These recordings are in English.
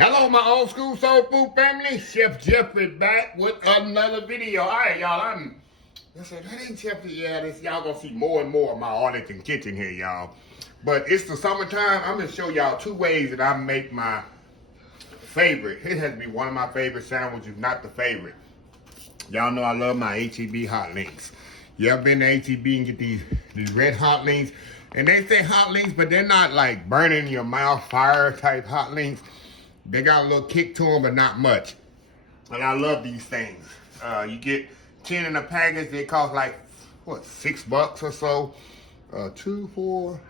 Hello, my old school soul food family. Chef Jeff is back with another video. All right, y'all. I said, that ain't Chef. Yeah, this y'all gonna see more and more of my Arlington kitchen here, y'all. But it's the summertime. I'm gonna show y'all two ways that I make my favorite. It has to be one of my favorite sandwiches, not the favorite. Y'all know I love my HEB hot links. You ever been to HEB and get these red hot links? And they say hot links, but they're not like burning your mouth fire type hot links. They got a little kick to them, but not much. And I love these things. You get 10 in a package. They cost like, what, $6 or so? 2, 4.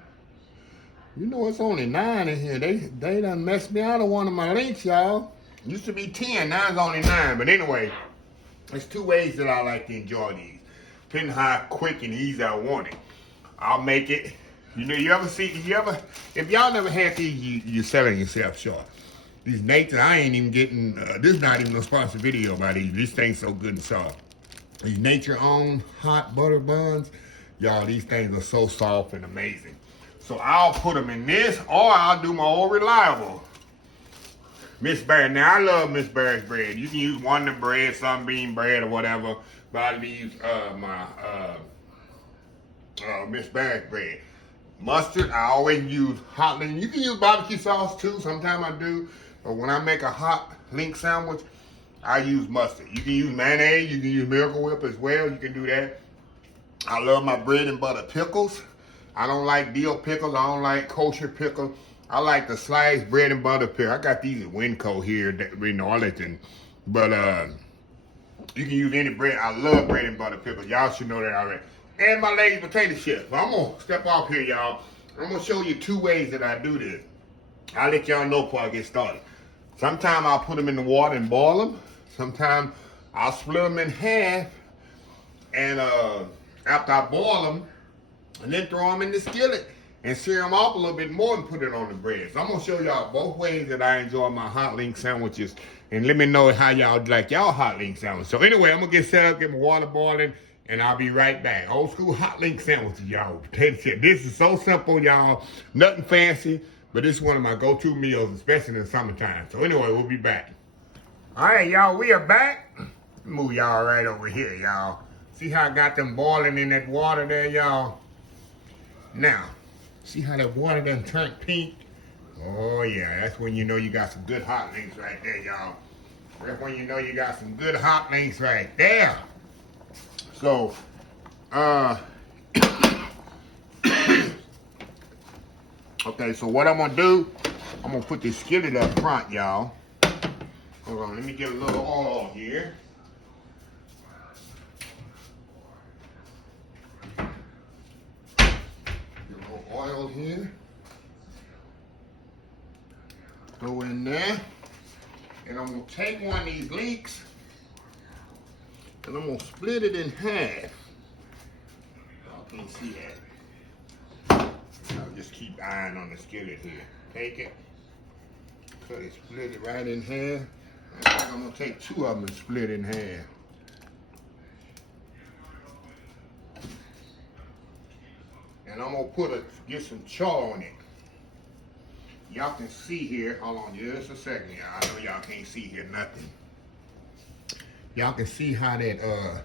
You know, it's only 9 in here. They done messed me out of one of my links, y'all. Used to be 10, now it's only 9. But anyway, there's two ways that I like to enjoy these. Depending how quick and easy I want it. I'll make it. You know, if y'all never had these, you're selling yourself short. These Nathan, I ain't even getting, this is not even a sponsored video by these. This thing's so good and soft. These nature-owned hot butter buns, y'all, these things are so soft and amazing. So I'll put them in this, or I'll do my old reliable Miss Barry. Now, I love Miss Barry's bread. You can use Wonder bread, sunbeam bread, or whatever, but I use my Miss Barry's bread. Mustard, I always use hot link. You can use barbecue sauce too, sometimes I do. But when I make a hot link sandwich, I use mustard. You can use mayonnaise, you can use Miracle Whip as well, you can do that. I love my bread and butter pickles. I don't like dill pickles, I don't like kosher pickles. I like the sliced bread and butter pickle. I got these at WINCO here in Arlington. But you can use any bread. I love bread and butter pickles. Y'all should know that already. And my Lazy Potato Chips. I'm going to step off here, y'all. I'm going to show you two ways that I do this. I'll let y'all know before I get started. Sometimes I'll put them in the water and boil them. Sometimes I'll split them in half. And after I boil them, and then throw them in the skillet and sear them off a little bit more and put it on the bread. So I'm going to show y'all both ways that I enjoy my hot link sandwiches. And let me know how y'all like y'all hot link sandwich. So anyway, I'm going to get set up, get my water boiling. And I'll be right back. Old school hot link sandwiches, y'all. Potato chip. This is so simple, y'all. Nothing fancy, but this is one of my go-to meals, especially in the summertime. So anyway, we'll be back. All right, y'all, we are back. Move y'all right over here, y'all. See how I got them boiling in that water there, y'all? Now, see how that water done turned pink? Oh, yeah, that's when you know you got some good hot links right there, y'all. That's when you know you got some good hot links right there. So, okay, so what I'm gonna do, I'm gonna put this skillet up front, y'all. Hold on, let me get a little oil here. Get a little oil here. Throw in there. And I'm gonna take one of these links. And I'm gonna split it in half. Y'all can't see that. I'll just keep eyeing on the skillet here. Take it, cut it, split it right in half. I think I'm gonna take 2 of them and split in half. And I'm gonna get some char on it. Y'all can see here, hold on just a second, y'all. I know y'all can't see here nothing. Y'all can see how that,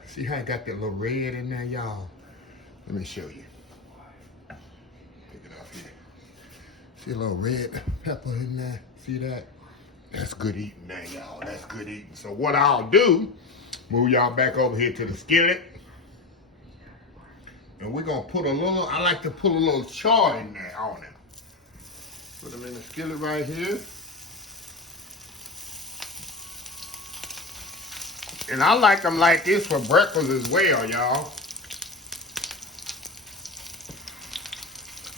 see how it got that little red in there, y'all? Let me show you. Pick it up here. See a little red pepper in there? See that? That's good eating there, y'all. That's good eating. So what I'll do, move y'all back over here to the skillet. And we're gonna put a little, I like to put a little char in there on it. Put them in the skillet right here. And I like them like this for breakfast as well, y'all.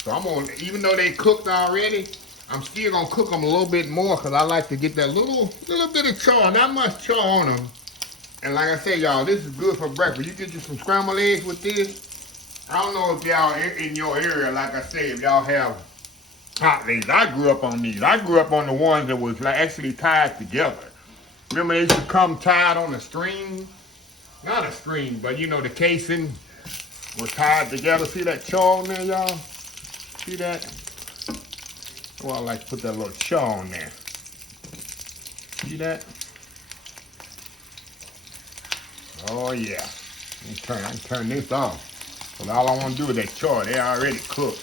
So I'm gonna, even though they cooked already, I'm still gonna cook them a little bit more because I like to get that little bit of char, not much char on them. And like I said, y'all, this is good for breakfast. You get you some scrambled eggs with this. I don't know if y'all in your area, like I say, if y'all have hot links. I grew up on these. I grew up on the ones that was actually tied together. Remember they used to come tied on a string? Not a string, but you know the casing was tied together. See that char on there, y'all? See that? Well, I like to put that little char on there. See that? Oh yeah. I can turn this off. But all I want to do is that char. They already cooked.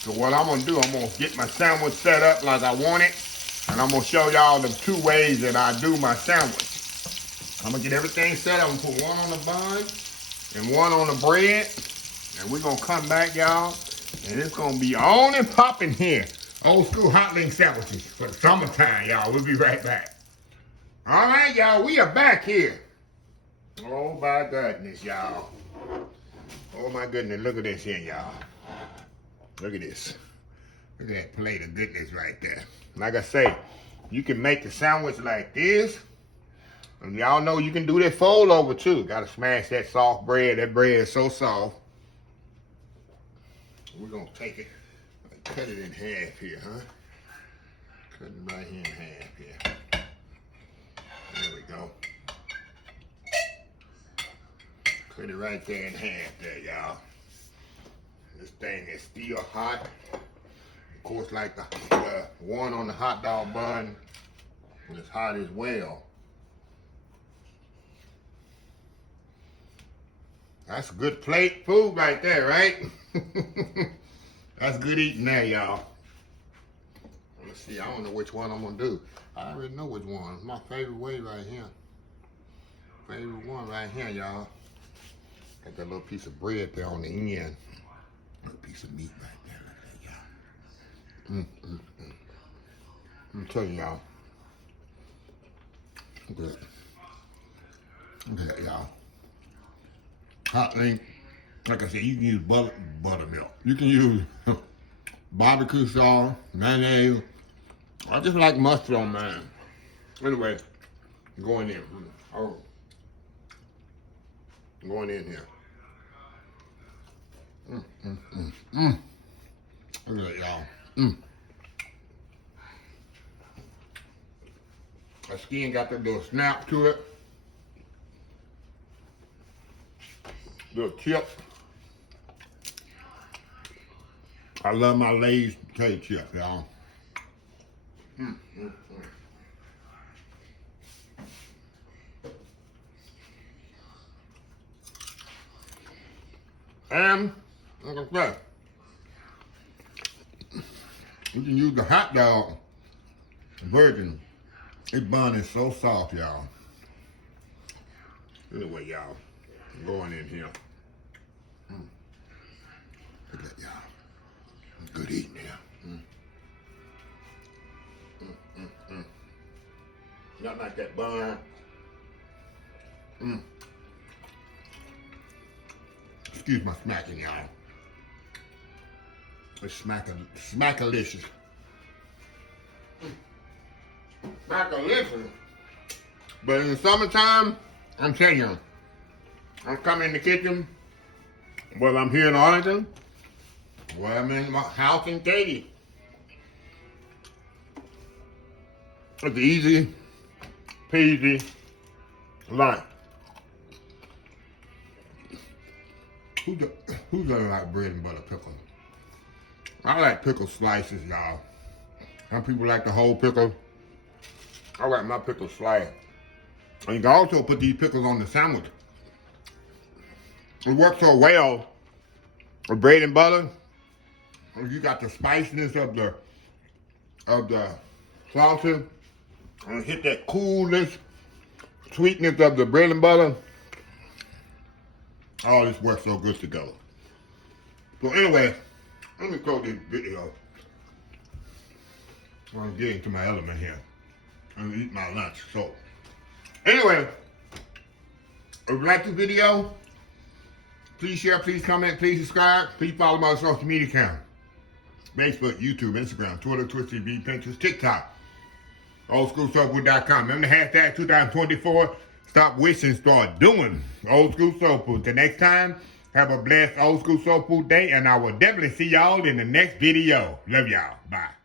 So what I'm going to do, I'm going to get my sandwich set up like I want it. And I'm going to show y'all the 2 ways that I do my sandwich. I'm going to get everything set up. I'm going to put one on the bun and one on the bread. And we're going to come back, y'all. And it's going to be on and popping here. Old school hot link sandwiches for the summertime, y'all. We'll be right back. All right, y'all. We are back here. Oh, my goodness, y'all. Oh, my goodness. Look at this here, y'all. Look at this. Look at that plate of goodness right there. Like I say, you can make the sandwich like this. And y'all know you can do that fold over too. Gotta smash that soft bread. That bread is so soft. We're gonna take it and cut it in half here, huh? Cut it right here in half here. There we go. Cut it right there in half there, y'all. This thing is still hot. Of course, like the one on the hot dog bun is hot as well. That's good plate food right there, right? That's good eating there, y'all. Let's see, I don't know which one I'm gonna do. I already know which one. It's my favorite way right here. Favorite one right here, y'all. Got that little piece of bread there on the end. Little piece of meat right there, y'all. I'm telling y'all. Good. Look at that, y'all. Hot link. Like I said, you can use buttermilk. You can use barbecue sauce, mayonnaise. I just like mustard on mine. Anyway, going in. Oh, going in here. Look at that, y'all. The skin got that little snap to it. Little chip. I love my Lay's potato chip, y'all. And, like I said, you can use the hot dog version. This bun is so soft, y'all. Anyway, y'all, I'm going in here. Look at that, y'all. Good eating here. Not like that bun. Excuse my smacking, y'all. It's smackalicious. Smackalicious. But in the summertime, I'm telling you, I'm coming in the kitchen, whether I'm here in Arlington, whether I'm in my house in KATY. It's easy, peasy lunch. Who doesn't like bread and butter pickle? I like pickle slices, y'all. Some people like the whole pickle. I like my pickle slice. And you can also put these pickles on the sandwich. It works so well with bread and butter. You got the spiciness of the salsa, and hit that coolness, sweetness of the bread and butter. All this works so good together. So anyway, let me close this video. I'm gonna get into my element here. I'm gonna eat my lunch. So anyway, if you like this video, please share, please comment, please subscribe, please follow my social media account. Facebook, YouTube, Instagram, Twitter, Twitch TV, Pinterest, TikTok. OldSchoolSoulFood.com. Remember the hashtag 2024. Stop wishing, start doing. Old School Soul Food. Till next time, have a blessed Old School Soul Food day, and I will definitely see y'all in the next video. Love y'all. Bye.